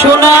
سنا